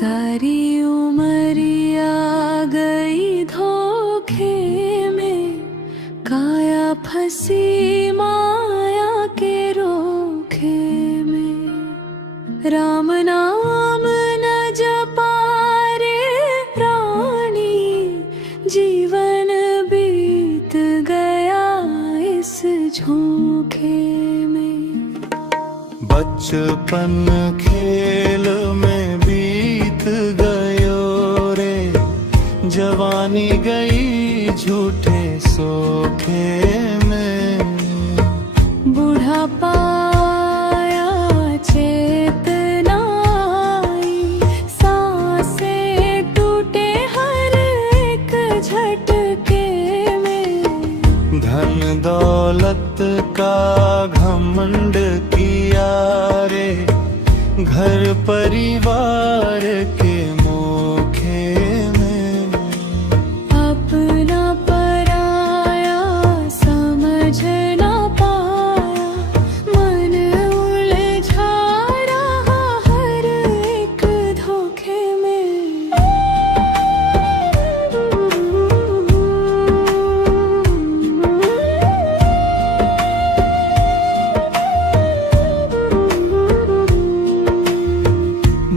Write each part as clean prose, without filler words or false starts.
सारी उमरिया गई धोखे में, काया फंसी माया के रोखे में। राम नाम न जपा रे प्राणी, जीवन बीत गया इस झोंके में। बचपन खेल में बीत गयो रे, जवानी गई झूठे सोखे में। बुढ़ापा आया चेतना आई, सांसें टूटे हर एक झटके में। धन दौलत का घमंड किया रे, घर परिवार के मोखे में। अपना पराया समझ ना पाया, मन उलझा रहा हर एक धोखे में।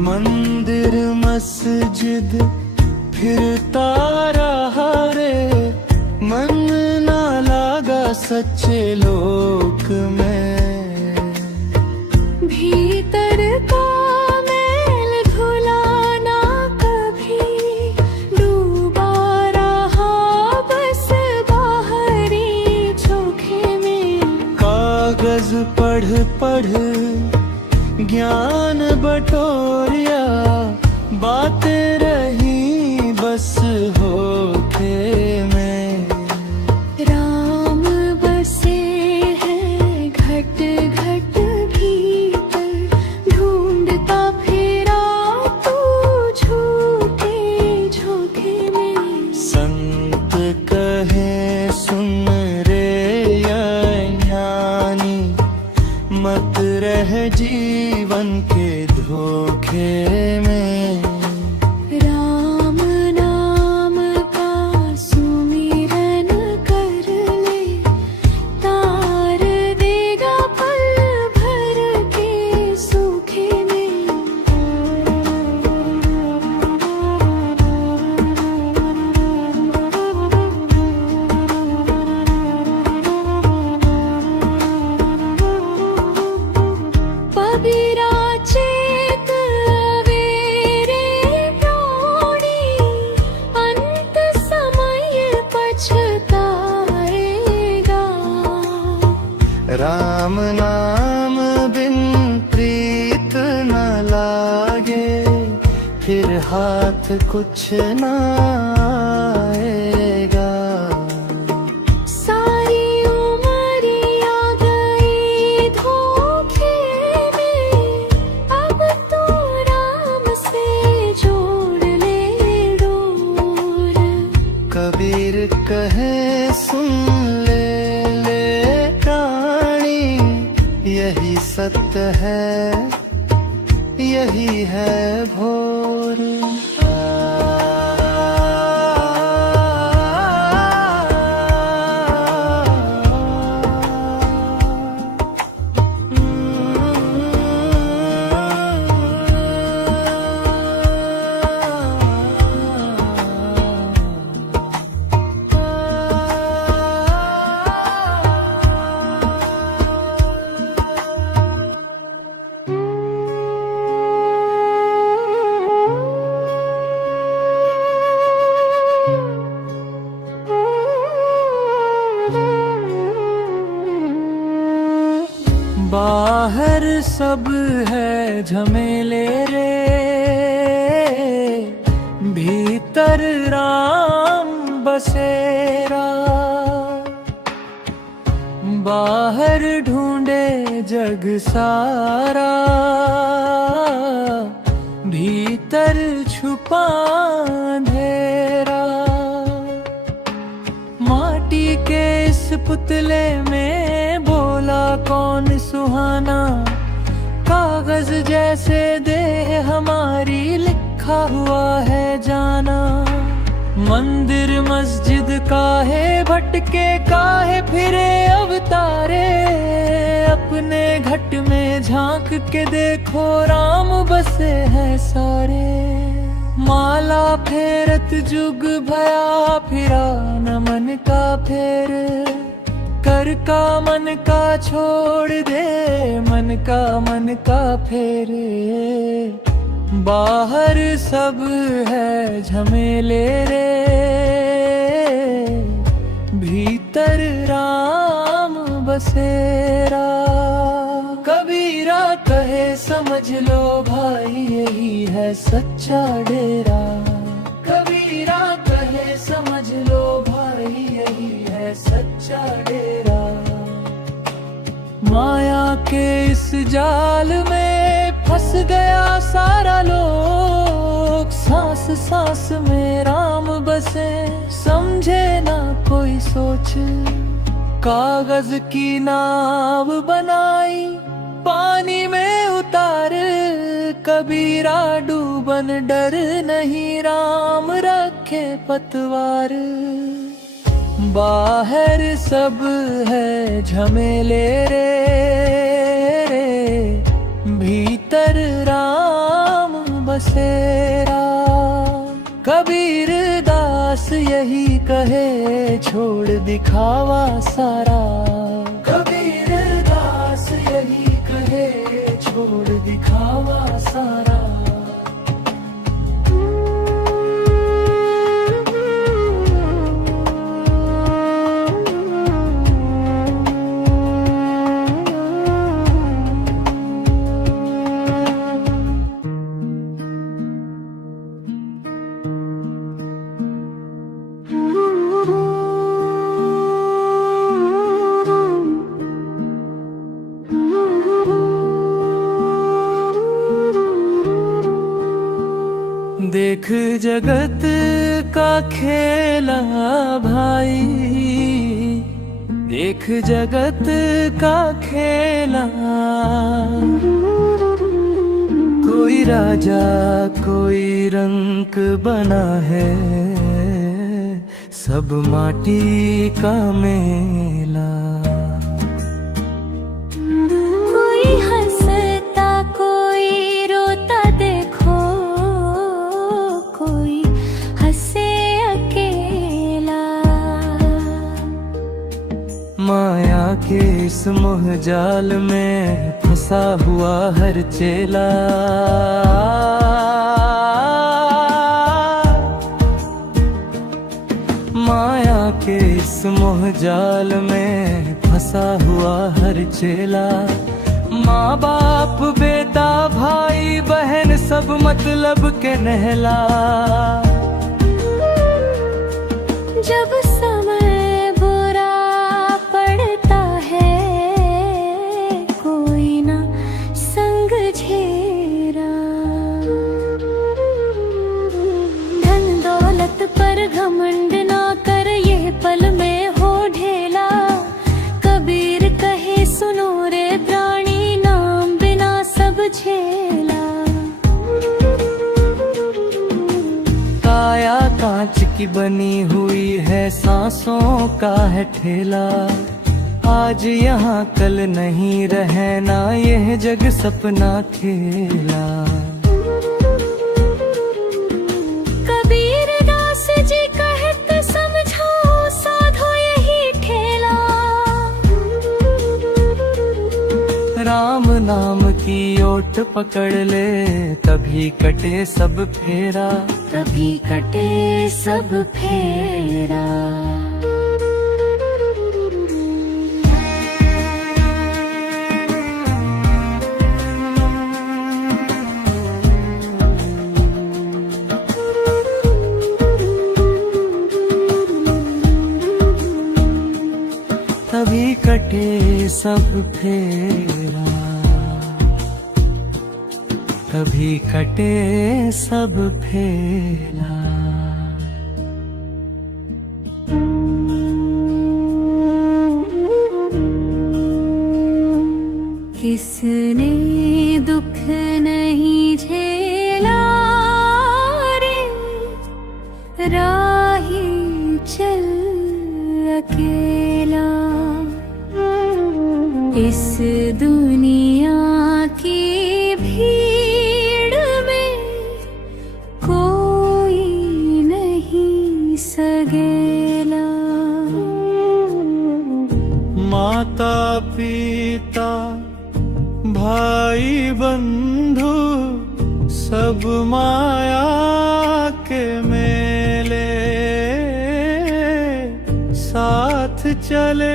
मंदिर मस्जिद फिरता रहा रे, मन ना लागा सच्चे लोक में। भीतर का मैल धुलाना कभी, डूबा रहा बस बाहरी झोंके में। कागज पढ़ पढ़ ज्ञान बटोरिया, बातें रही बस होठे में। राम बसे हैं घट घट भीतर, ढूंढता फिरा तू झूठे झोंके में। संत कहे सुन रे ज्ञानी, मत रह जीवन के धोखे में। राम नाम का सुमिरन कर ले, तार देगा पल भर के सूखे में। पबीरा चेत अवेरे प्राणी, अंत समय पछताएगा। राम नाम बिन प्रीत न लागे, फिर हाथ कुछ न आएगा। सारी उमरिया गई धोखे में, अब तो राम से जोड़ ले डोर। कबीर कहे सुन ले प्राणी, यही सत्य है यही है भोर। बाहर सब है झमेले रे, भीतर राम बसेरा। बाहर ढूंढे जग सारा, भीतर छुपा अंधेरा। माटी के इस पुतले में बोला कौन सुहाना, कागज जैसे दे हमारी लिखा लिखा हुआ है जाना। मंदिर मस्जिद काहे भटके, काहे फिरे अवतारे। अपने घट में झांक के देखो, राम बसे हैं सारे। माला फेरत जुग भया फिरा, न मन का फेर। कर का मन का छोड़ दे, मन का फेरे। बाहर सब है झमेले रे, भीतर राम बसेरा। कबीरा कहे समझ लो भाई, यही है सच्चा डेरा। कबीरा कहे समझ लो भाई, यही है सच्चा डेरा। माया के इस जाल में फंस गया सारा लोग। सांस सांस में राम बसे, समझे ना कोई सोच। कागज की नाव बनाई, पानी में उतार। कबीरा डूबन डर नहीं, राम रखे पतवार। बाहर सब है झमेले रे, भीतर राम बसेरा। कबीर दास यही कहे, छोड़ दिखावा सारा। कबीर दास यही कहे, छोड़ दिखावा सारा। देख जगत का खेला भाई, देख जगत का खेला। कोई राजा कोई रंक बना है, सब माटी का मेला। कोई हंसता कोई रोता देखो, कोई हंसे अकेला। माया के इस मोह जाल में फंसा हुआ हर चेला। माया के इस मोह जाल में फंसा हुआ हर चेला। माँ बाप बेटा भाई बहन सब मतलब के नहला। जब समय बुरा पड़ता है, कोई ना संग झेरा। धन दौलत पर घमंड ना कर, ये पल में हो ढेला। कबीर कहे सुनो रे प्राणी, नाम बिना सब झेला। काया कांच की बनी हुई है, सांसों का है ठेला। आज यहाँ कल नहीं रहना, यह जग सपना खेला। कबीर दास जी कहत समझो, साधो यही ठेला। राम नाम की ओट पकड़ ले, तभी कटे सब फेरा। तभी कटे सब फेरा। तभी कटे सब फेरा। तभी कटे सब फेरा। किसने दुख नहीं झेला, अकेला। इस दुनिया की भीड़ में कोई नहीं सगेला। माता पिता भाई बंधु सब माया के मेले, साथ चले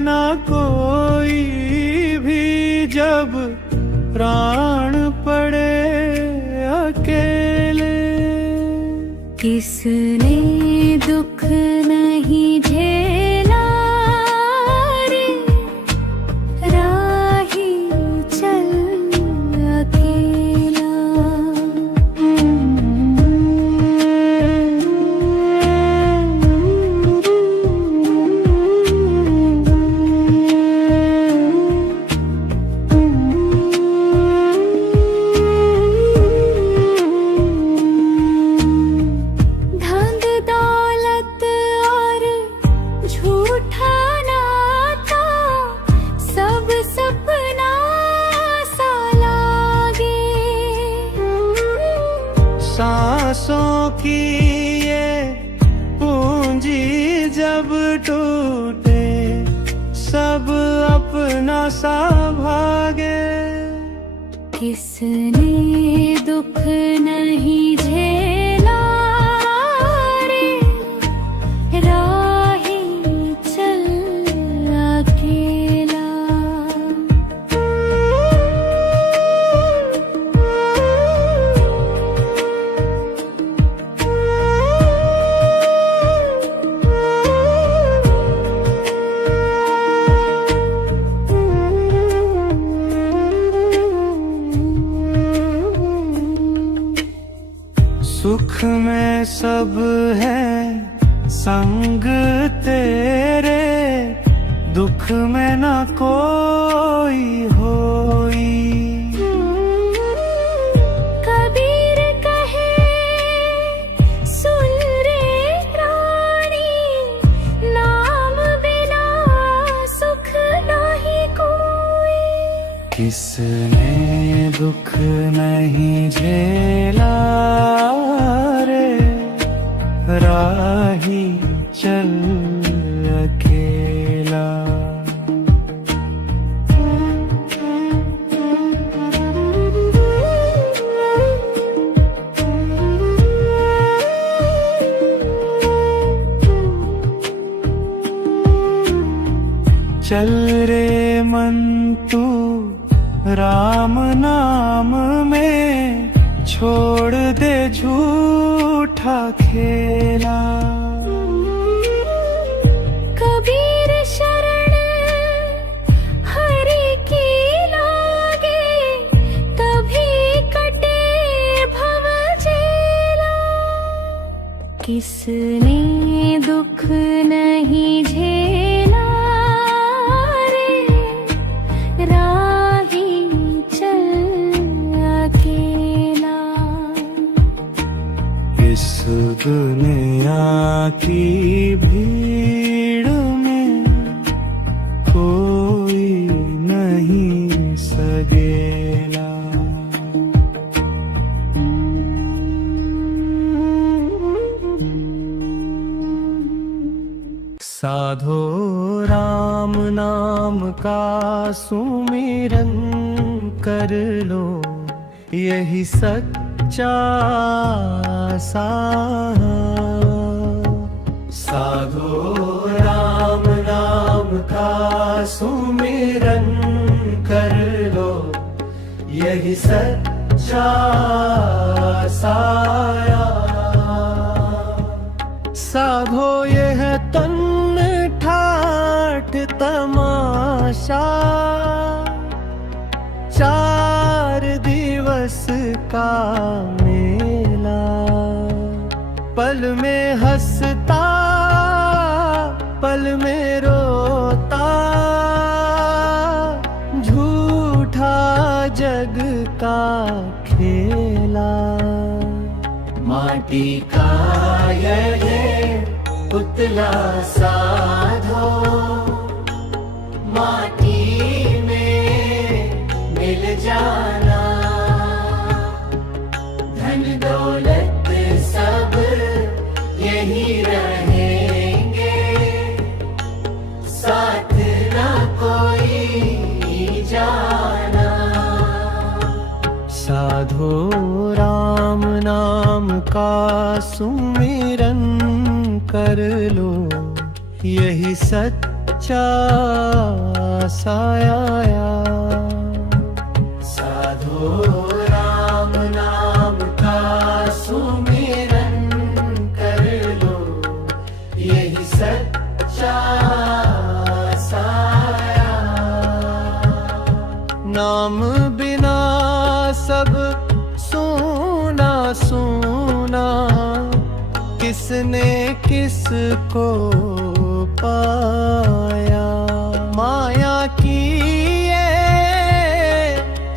ना कोई भी जब प्राण पड़े अकेले। किसने दुख नहीं झेला रे, राही चल अकेला। धन दौलत और झूठा नाता सब सपना सा लागे। सांसों की ये पूंजी जब टूटे सब अपना सा भागे। किसने दुख नहीं झेला रे, राही चल अकेला। सुख में सब है संग तेरे, दुख में न कोई होई। कबीर कहे सुन रे प्राणी, नाम बिना सुख नहीं कोई। किसने दुख नहीं झेला रे, राही चल अकेला। चल रे मन तू राम नाम में, छोड़ दे झूठा खेला। कबीर शरण हरि की लागे, तभी कटे भव झेला। किसने दुख नहीं झेला रे, राही चल अकेला। इस दुनिया की भीड़ में कोई नहीं सगेला। साधो राम नाम का सुमिरन कर लो, यही सच्चा साधो राम नाम का सुमिरन कर लो, यही सच्चा साया। साधो यह तन ठाठ तमाशा, 4 दिवस का मेला। पल में हंसता पल में रोता, झूठा जग का खेला। माटी का यह पुतला साधो माटी में मिल जाना, धन दौलत सब यही रहेंगे, साथ न कोई जाना। साधो राम नाम का सुमिरन कर लो, यही सच्चा साया। साधो राम नाम का सुमिरन कर लो, यही सच्चा साया। नाम बिना सब सोना सोना, किसने किसको पाया। माया की ये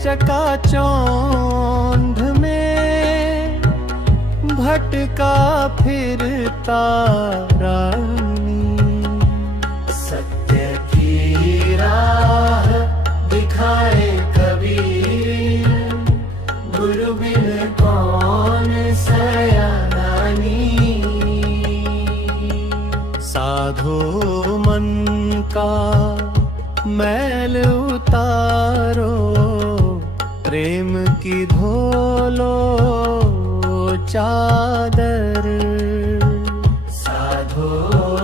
चकाचौंध में भटका फिरता रानी, सत्य की राह दिखाए कबीर, गुरु बिन कौन सयानी। साधो मन का मैल उतारो, प्रेम की धोलो चादर। साधो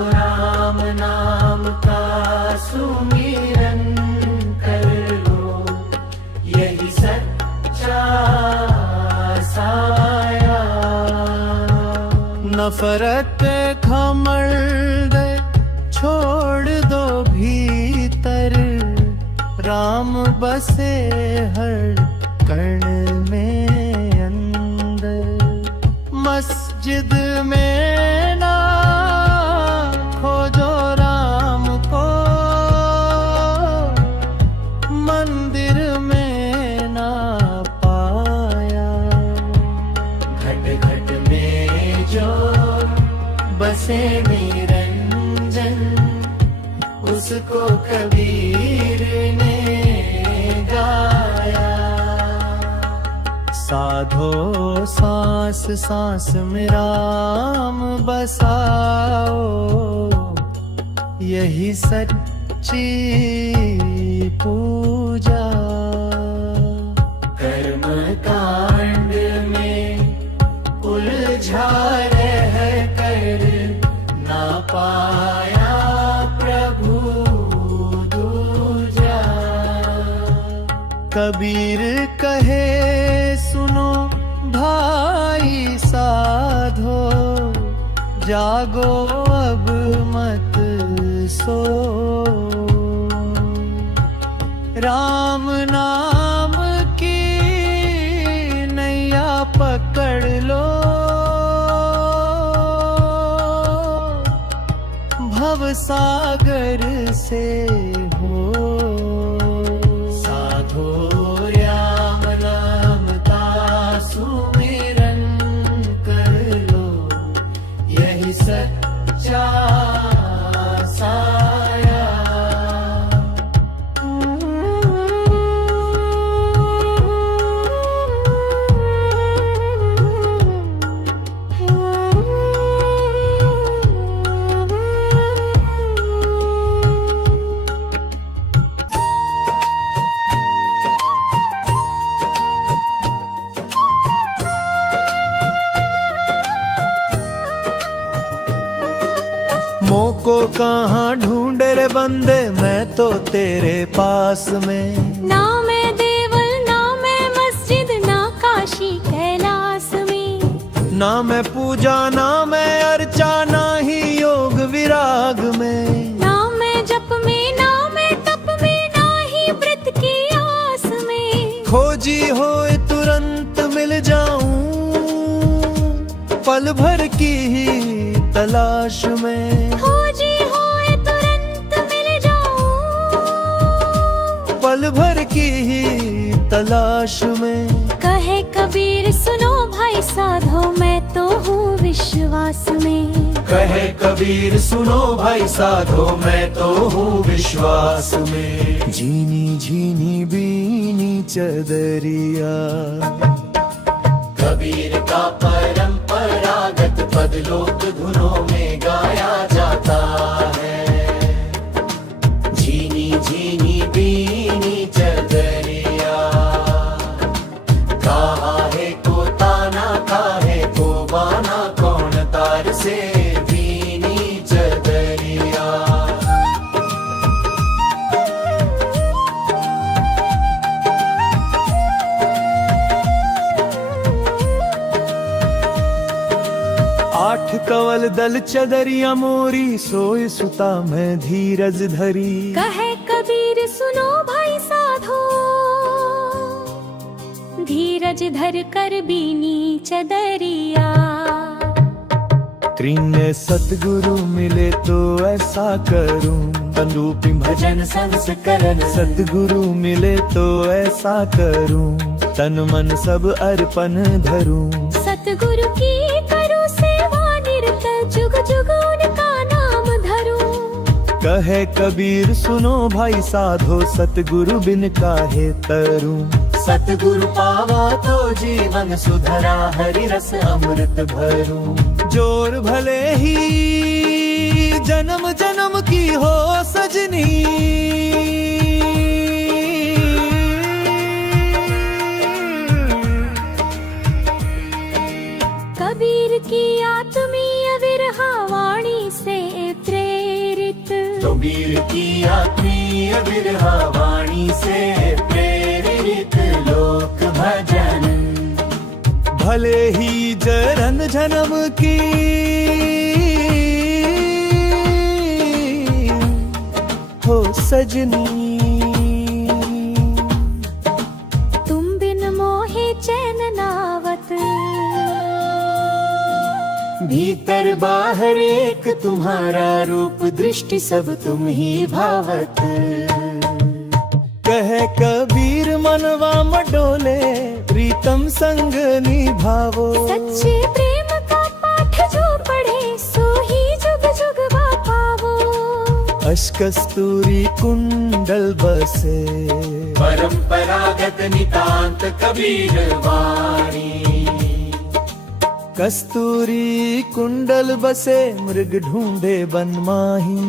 राम नाम का सुमिरन कर लो, यही सच्चा साया। नफरत घमंड छोड़ दो भीतर, राम बसे हर कण में अंदर। मस्जिद में ना खोजो राम को, मंदिर में ना पाया। घट घट में जो बसे निरंजन, उसको कबीर ने गाया। साधो सांस सांस में राम बसाओ, यही सच्ची पूजा। कर्म कांड में उलझा रह कर ना पाया प्रभु दूजा। कबीर कहे सुनो भाई साधो, जागो अब मत सो। राम नाम की नैया पकड़ लो, भव सागर से हो। साधो राम नाम का सुमिरन कर लो, यही सच्चा साया। मोको कहाँ ढूंढे रे बंदे, मैं तो तेरे पास में। ना मैं देवल ना मैं मस्जिद, ना काशी कैलाश में। ना मैं पूजा ना मैं अर्चा, ना ही योग विराग में। ना मैं जप में ना मैं तप में, ना ही व्रत की आस में। खोजी होए तुरंत मिल जाऊं, पल भर की ही तलाश में। खोजी होए तुरंत मिल जाऊं, पल भर की ही तलाश में। कहे कबीर सुनो भाई साधो, मैं तो हूँ विश्वास में। कहे कबीर सुनो भाई साधो मैं तो हूँ विश्वास में। झीनी झीनी बीनी चदरिया कबीर का परंपरागत पद लोक धुनों में गाया जाता है। झीनी झीनी बीनी चदरिया कहा है को ताना काहे को बाना कौन तार से बीनी चदरिया। आठ कवल दल चदरिया मोरी सोए सुता मैं धीरज धरी। कहे कबीर सुनो भाई साधो धीरज धर कर बीनी चदरिया। त्रिने सतगुरु मिले तो ऐसा करूं तनरूपी भजन संस्करण। सतगुरु मिले तो ऐसा करूं तन मन सब अर्पण धरूं। सतगुरु की करूं सेवा निरत जुग जुग उनका नाम धरूं। कहे कबीर सुनो भाई साधो सतगुरु बिन काहे तरूं। सतगुरु पावा तो जीवन सुधरा हरि रस अमृत भरूं। जोर भले ही जन्म जन्म की हो सजनी। कबीर की आत्मीय विरहा वाणी से प्रेरित। कबीर की आत्मीय विरहा वाणी से प्रेरित लोक भजन। भले ही जन्म जन्म की हो सजनी। तुम बिन मोहे चैन नावत। भीतर बाहर एक तुम्हारा रूप दृष्टि सब तुम ही भावत। कहे कबीर मनवा मडोले प्रीतम संग निभावो। सच्चे प्रेम का पाठ जो पढ़े सो ही जुग जुग पावो। अशकस्तूरी कुंडल बसे परंपरागत नितांत कबीर वाणी। कस्तूरी कुंडल बसे मृग ढूंढे बनमाही।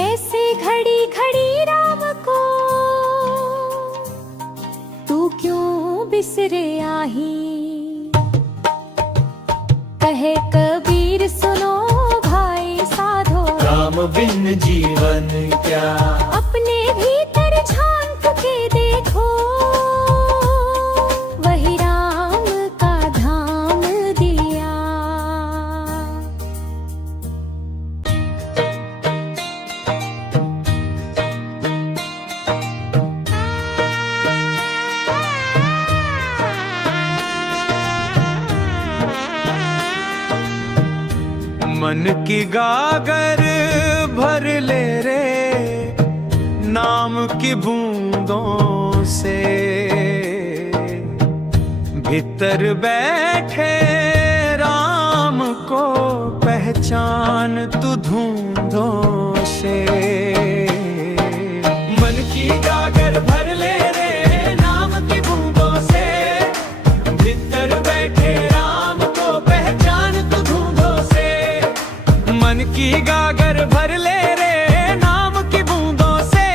ऐसे घड़ी घड़ी राम को तू क्यों बिसरे आही। कहे कबीर सुनो भाई साधो राम बिन जीवन क्या। अपने भीतर झांक के देखो वही राम का धाम दिया। मन की गागर भर ले रे नाम की बूंदों से। भीतर बैठे राम को पहचान तू धूंधों से। मन की गागर भर ले रे नाम की बूंदों से। भीतर बैठे राम को पहचान तू धूंधों से। मन की गागर भर ले रे नाम की बूंदों से।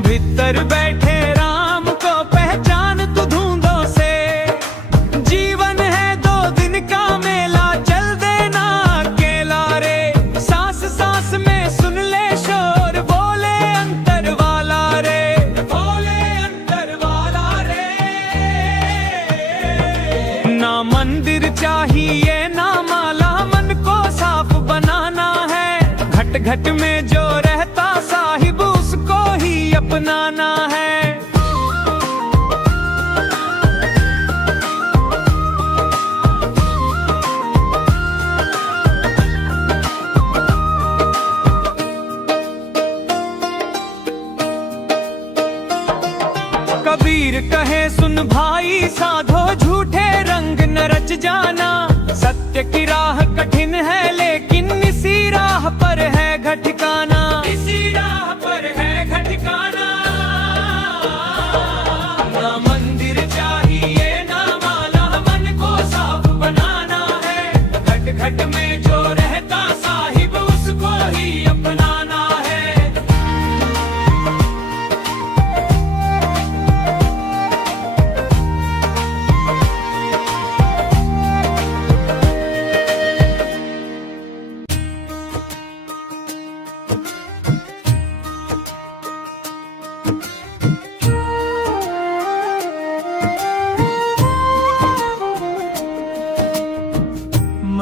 भीतर बैठे राम को पहचान तू धूंधों से। जीवन है दो दिन का मेला चल देना अकेला रे। सांस सांस में सुन ले शोर बोले अंतर वाला रे। बोले अंतर वाला रे। ना मंदिर चाहिए ना माला मन को साफ बनाना है। घट घट में जो रहता साहिब उसको ही अपनाना है। कबीर कहे सुन भाई साधो झूठे रंग न रच जाना। सत्य की राह कठिन है लेकिन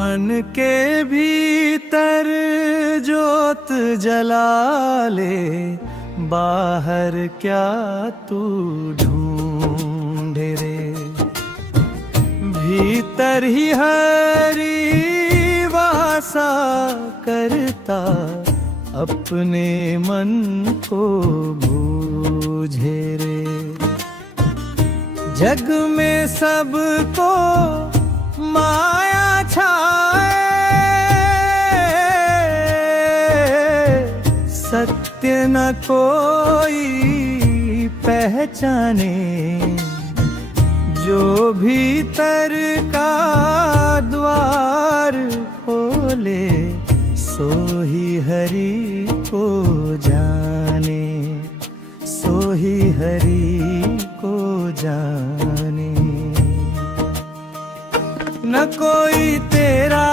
मन के भीतर जोत जला ले, बाहर क्या तू ढूंढे रे। भीतर ही हरि वासा करता, अपने मन को बूझे रे। जग में सबको माया छाए, सत्य न कोई पहचाने। जो भीतर का द्वार खोले, सो ही हरि को जाने, सो ही हरि को जाने। न कोई तेरा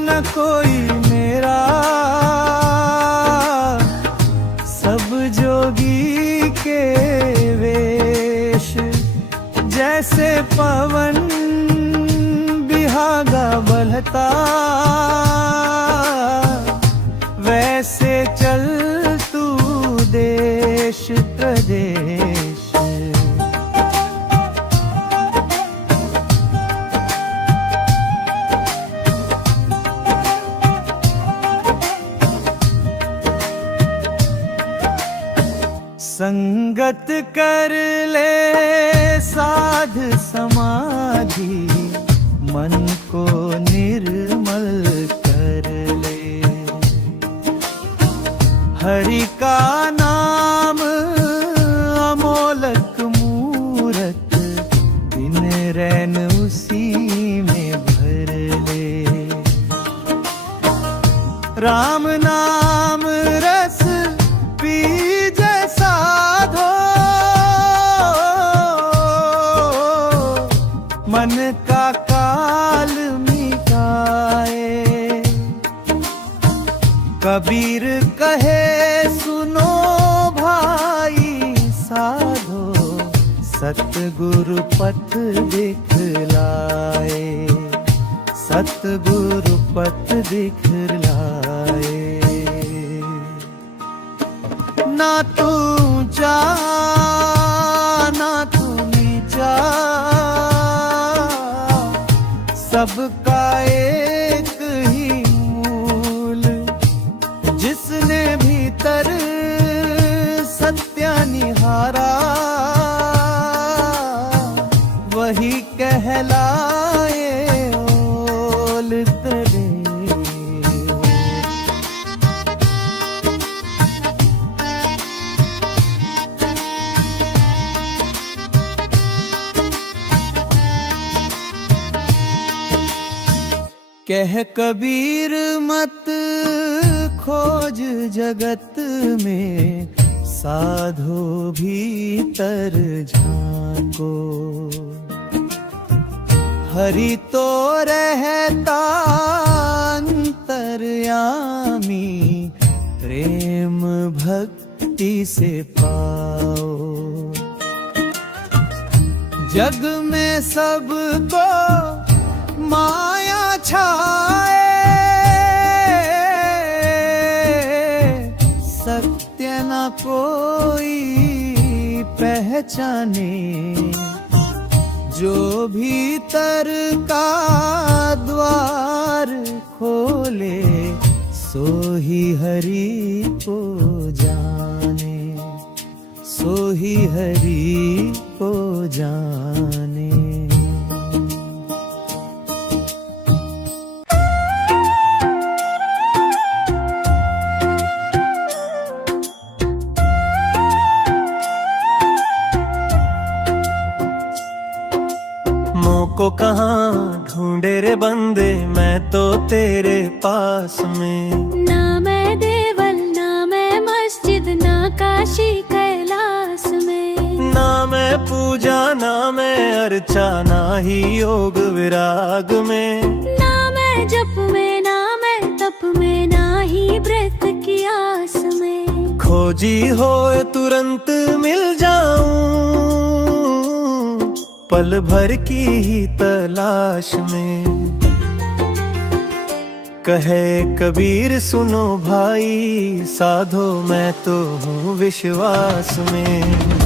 न कोई मेरा, सब जोगी के वेश। जैसे पवन बिहागा बहता, वैसे चल तू देश प्रदेश। संगत कर ले साध समाधि, मन को निर्मल कर ले। हरि का नाम अमोलक मूरत, दिन रैन उसी में भर ले। राम नाम रस पी साधो, मन का काल मिटाए। कबीर कहे सुनो भाई साधो, सतगुरु पथ दिखलाए, सतगुरु पथ दिखलाए। ना तू ऊंचा ना तू नीचा, सबका एक ही मूल। जिसने भीतर सत्य निहारा, वही कहलाए ओल तेरे। कह कबीर मत खोज जगत में, साधो भीतर झांको। हरि तो रहता अंतर्यामी, प्रेम भक्ति से पाओ। जग में सबको माया छाए, सत्य न कोई पहचाने। जो भीतर का द्वार खोले, सो ही हरि को जाने, सो ही हरि को जाने। को कहाँ ढूंढे रे बंदे, मैं तो तेरे पास में। ना मैं देवल ना मैं मस्जिद, ना काशी कैलाश में। ना मैं पूजा ना मैं अर्चा, ना ही योग विराग में। ना मैं जप में ना मैं तप में, ना ही व्रत की आस में। खोजी हो तुरंत मिल जाऊं, पल भर की ही तलाश में। कहे कबीर सुनो भाई साधो मैं तो हूँ विश्वास में।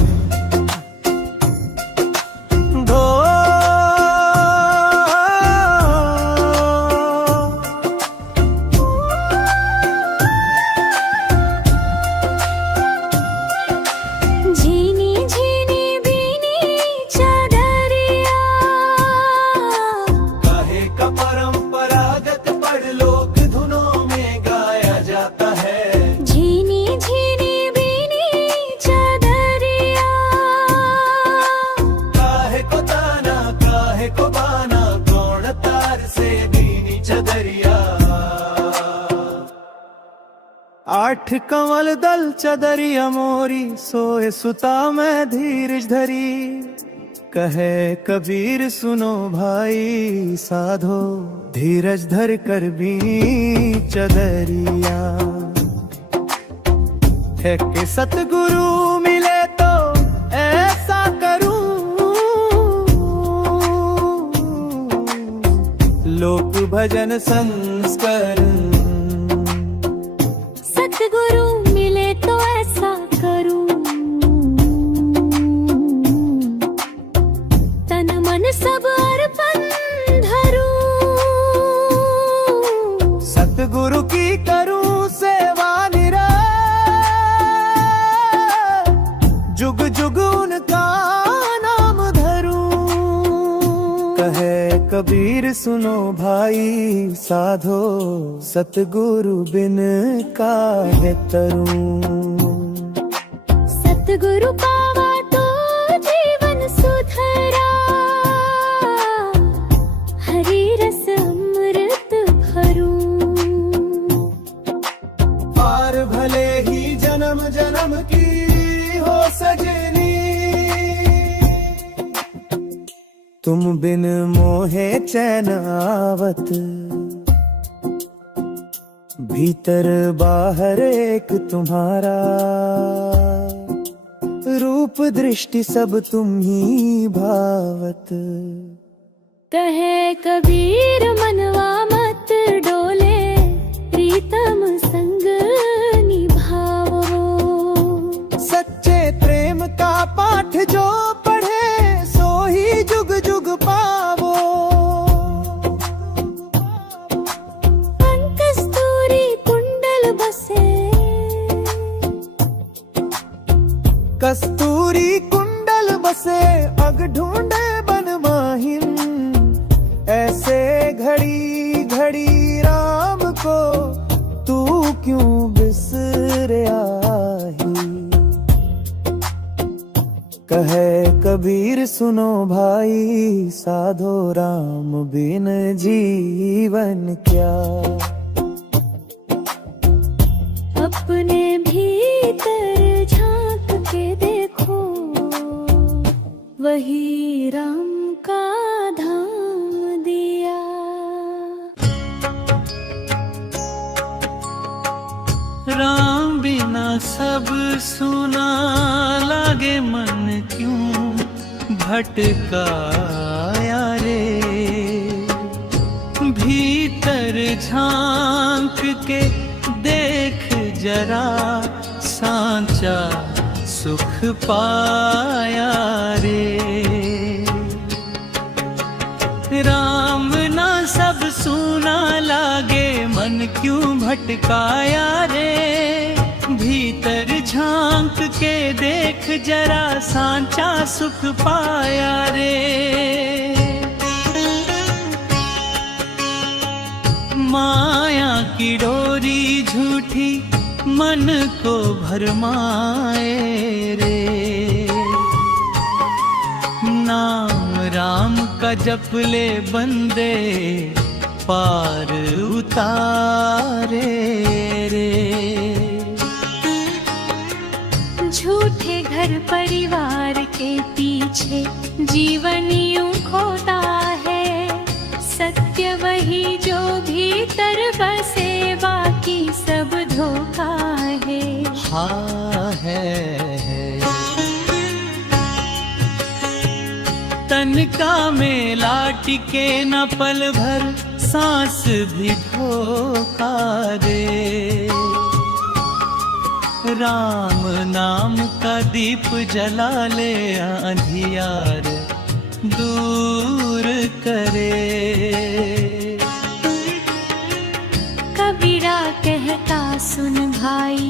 आठ कंवल दल चदरिया मोरी सोए सुता मैं धीरज धरी। कहे कबीर सुनो भाई साधो धीरज धर कर भी चदरिया। है कि सतगुरु मिले तो ऐसा करूं, लोक भजन संस्करण। सतगुरु मिले तो ऐसा करूं, तन मन सब अर्पण धरूं। सतगुरु की करूं सेवा निरत, जुग जुग उनका नाम धरूं। कहे कबीर सुनो भाई साधो सतगुरु बिन काहे तरूं। सतगुरु पावा तो जीवन सुधरा, हरि रस अमृत भरूं। पार भले ही जन्म जन्म की हो सजनी, तुम बिन मोहे चैन आवत। भीतर बाहर एक तुम्हारा, रूप दृष्टि सब तुम ही भावत। कहे कबीर मनवा मत डोले, प्रीतम संग निभाओ। सच्चे प्रेम का पाठ जो पढ़े सो ही जुग जुग पावो। कस्तूरी कुंडल बसे, कस्तूरी कुंडल बसे अग ढूंढे बन माहिम। ऐसे घड़ी घड़ी राम को तू क्यों बिसरा ही। कहे कबीर सुनो भाई साधो राम बिन जीवन क्या। अपने भीतर झांक के देखो, वही राम का धाम दिया। राम बिना सब सुना लागे मन क्यों भटकाया रे। भीतर झांक के देख जरा सांचा सुख पाया रे। राम ना सब सुना लागे मन क्यों भटकाया रे। भीतर झांक के देख जरा सांचा सुख पाया रे। माया की डोरी झूठी मन को भरमाए रे। नाम राम का जप ले बंदे पार उतारे रे। झूठे घर परिवार के पीछे जीवन यूं खोता है। सत्य वही जो भीतर बसे, बाकी सब धोखा है। हाँ है। तन का मेला टिके न पल भर, सांस भी धोखा दे। राम नाम का दीप जला ले, अंधियार दूर करे। कबीरा कहता सुन भाई,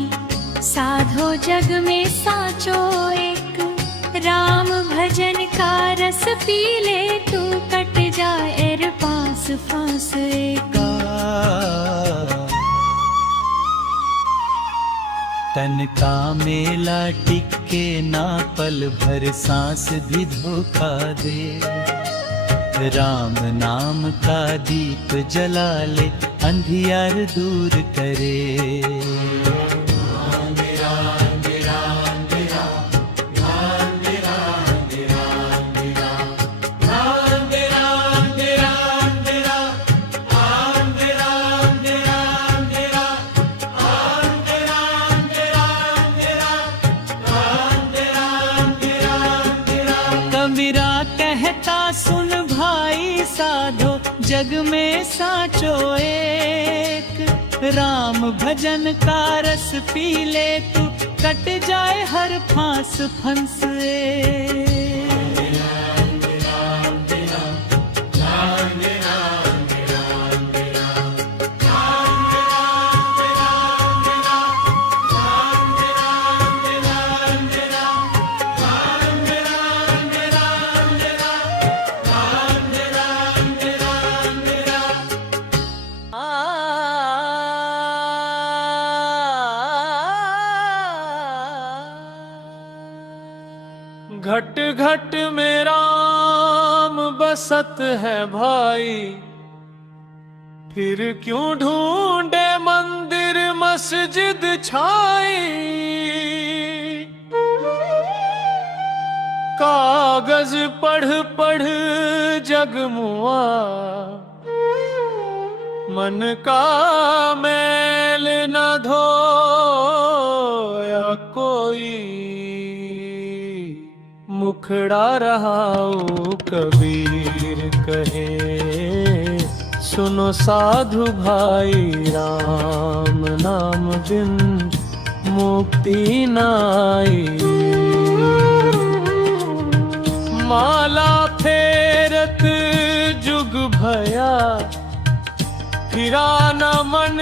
साधो जग में साचो एक। राम भजन का रस पी ले तू, कट जाए एर पास फांस एक। तन का मेला टिके ना, पल भर सांस भी धोखा दे। राम नाम का दीप जला ले, अंधियार दूर करे। कबीरा कहता सुन भाई, साधो जग में साचो एक। राम भजन का रस पी ले तू, कट जाए हर फांस फंस एक। घट घट में राम बसत है भाई, फिर क्यों ढूंढे मंदिर मस्जिद छाई। कागज पढ़ पढ़ जगमुआ, मन का मैल न धोया कोई। मुखड़ा रहाओ कबीर कहे, सुनो साधु भाई, राम नाम बिन मुक्ति नाई। माला फेरत जुग भया, फिरा न मन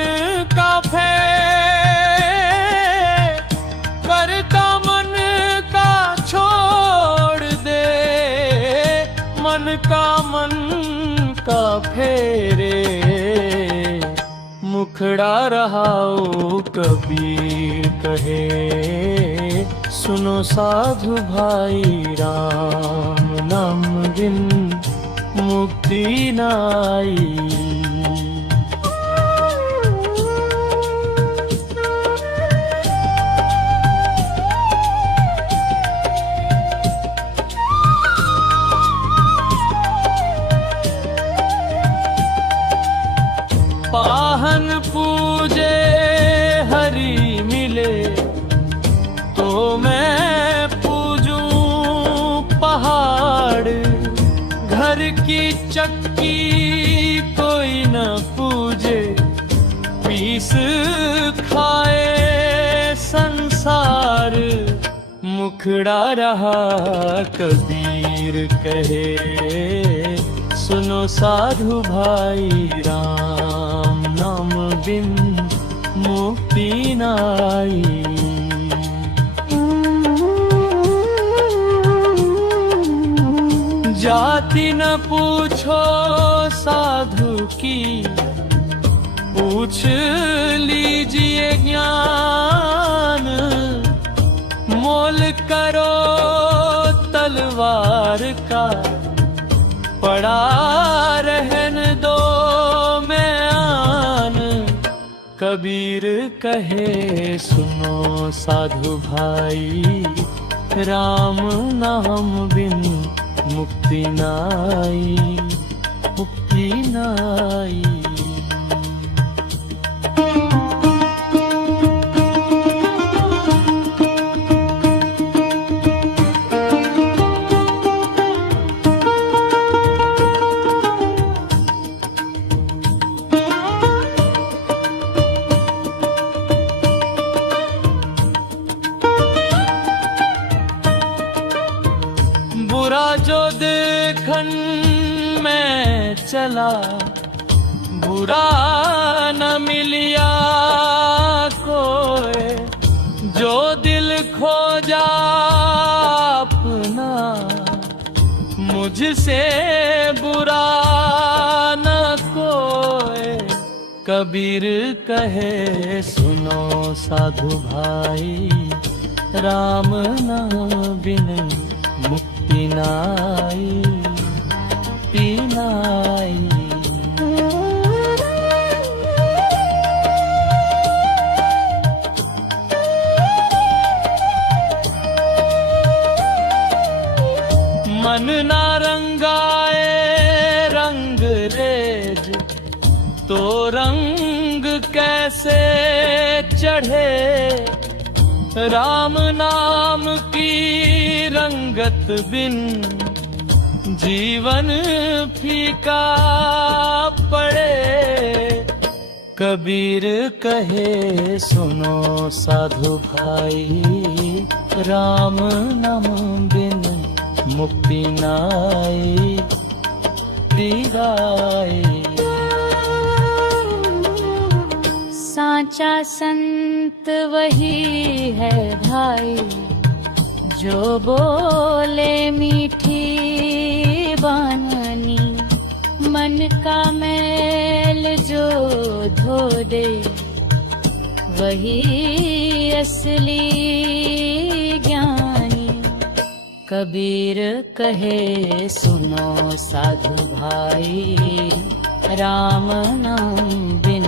का फेर। करता मन का छोड़ दे, मन का फेरे। मुखड़ा रहाओ कबीर कहे, सुनो साधु भाई, राम नाम बिन मुक्ति नाई। पाहन पूजे हरि मिले, तो मैं पूजूं पहाड़। घर की चक्की कोई न पूजे, पीस खाए संसार। मुखड़ा रहा कबीर कहे, सुनो साधु भाई, राम नाम बिन मुक्ति नाई। जाति न पूछो साधु की, पूछ लीजिए ज्ञान। मोल करो तलवार का, पड़ा रहन दो मैं आन। कबीर कहे सुनो साधु भाई, राम नाम बिन मुक्ति नाई, मुक्ति नाई। चला, बुरा न मिलिया कोई, जो दिल खोजा अपना, मुझसे बुरा न कोई। कबीर कहे सुनो साधु भाई, राम नाम बिन मुक्ति नाई, नाई। मन ना रंगाए रंग रेज, तो रंग कैसे चढ़े। राम नाम की रंगत बिन, जीवन फीका पड़े। कबीर कहे सुनो साधु भाई, राम नाम बिन मुक्ति नाई, तीराई। साचा संत वही है भाई, जो बोले मीठी बानी। मन का मैल जो धो दे, वही असली ज्ञानी। कबीर कहे सुनो साधु भाई, राम नाम बिन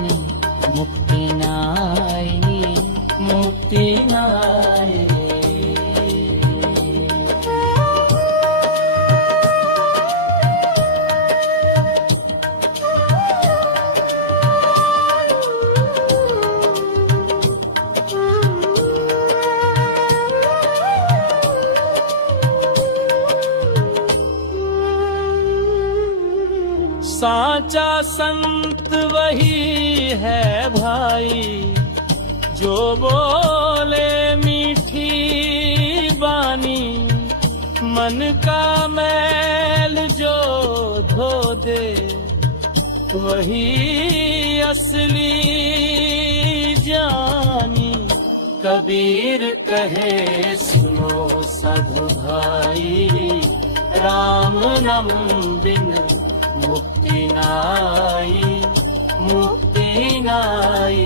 मुक्ति नाई, मुक्ति नाई। साचा संत वही है भाई, जो बोले मीठी बानी। मन का मैल जो धो दे, वही असली जानी। कबीर कहे सुनो साधु भाई, राम नाम बिन मुक्ति नाई, मुक्ति नाई।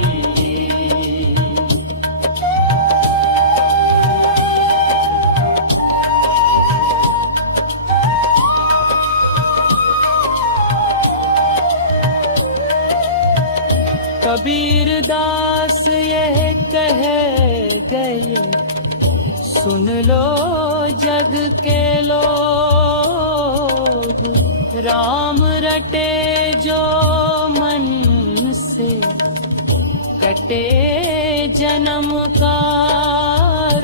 कबीर दास यह कह गए, सुन लो जग के लोग। राम रटे जो मन से, कटे जन्म का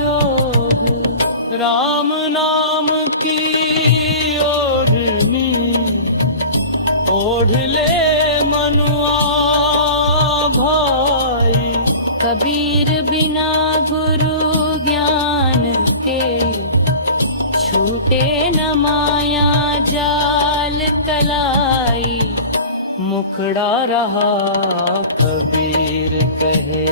रोग। राम नाम की ओढ़नी, ओढ़ ले मनुआ भाई। कबीर बिना गुरु ज्ञान के, छूटे न माया जाल कलाई। मुखड़ा रहा कबीर कहे,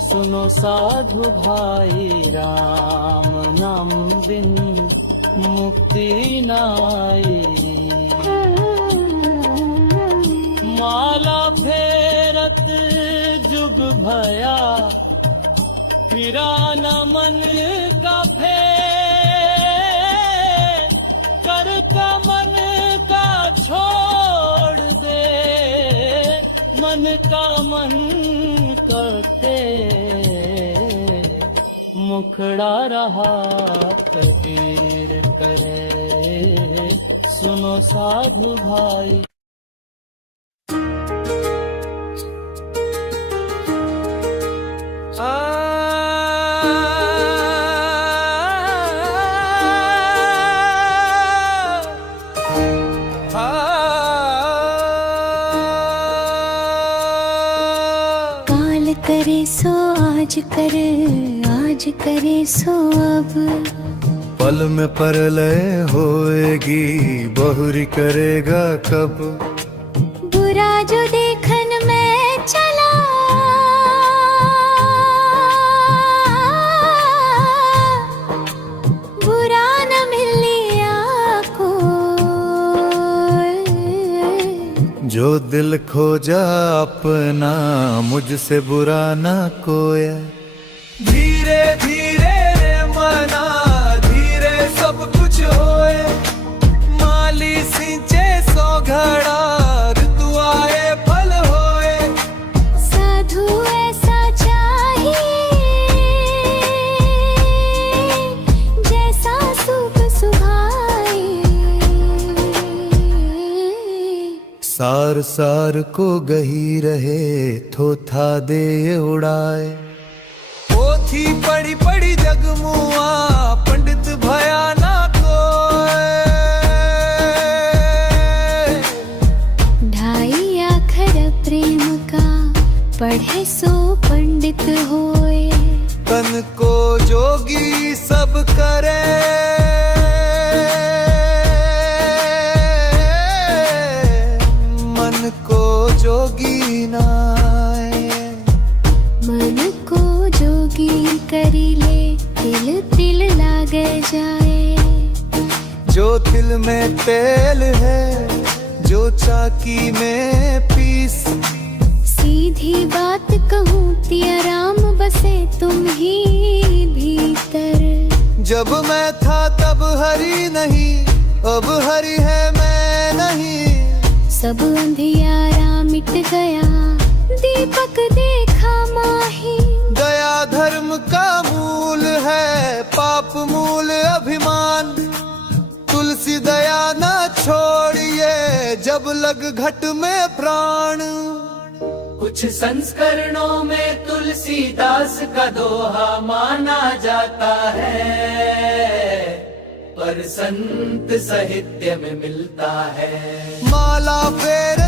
सुनो साधु भाई, राम नाम बिन मुक्ति नाई। माला फेरत जुग भया, फिरा न मन का कर का मन का छोड़ दे। मन का मन करते, मुखड़ा रहा कबीर करे, सुनो साधु भाई। करे सो आज कर, आज करे सो अब। पल में परलय होएगी, बहुरी करेगा कब। बुरा जो देखन में चला, बुरा न मिलिया को। जो दिल खोजा अपना, मुझसे बुरा ना कोया। धीरे धीरे रे मना, धीरे सब कुछ होए। माली सिंचे सो घड़ा, ऋतु आए फल होए। साधु ऐसा चाहिए, जैसा सुख सुहाए। सार सार को गही रहे, थोथा दे उड़ाए। पोथी पढ़ी पढ़ी जगमुआ, पंडित भया ना कोय। 2.5 अक्षर प्रेम का, पढ़े सो पंडित होए। तन को जोगी सब करे, मन को जोगी नाए। मन को जोगी करी ले, तिल तिल लागे जाए। जो तिल में तेल है, जो चाकी में पीस। सीधी बात कहूँ तिया राम, बसे तुम ही भीतर। जब मैं था तब हरि नहीं, अब हरि है मैं नहीं। सब अंधियारा मिट गया, दीपक देखा माही। दया धर्म का मूल है, पाप मूल अभिमान। तुलसी दया न छोड़िए, जब लग घट में प्राण। कुछ संस्करणों में तुलसीदास का दोहा माना जाता है, पर संत साहित्य में मिलता है। माला फेर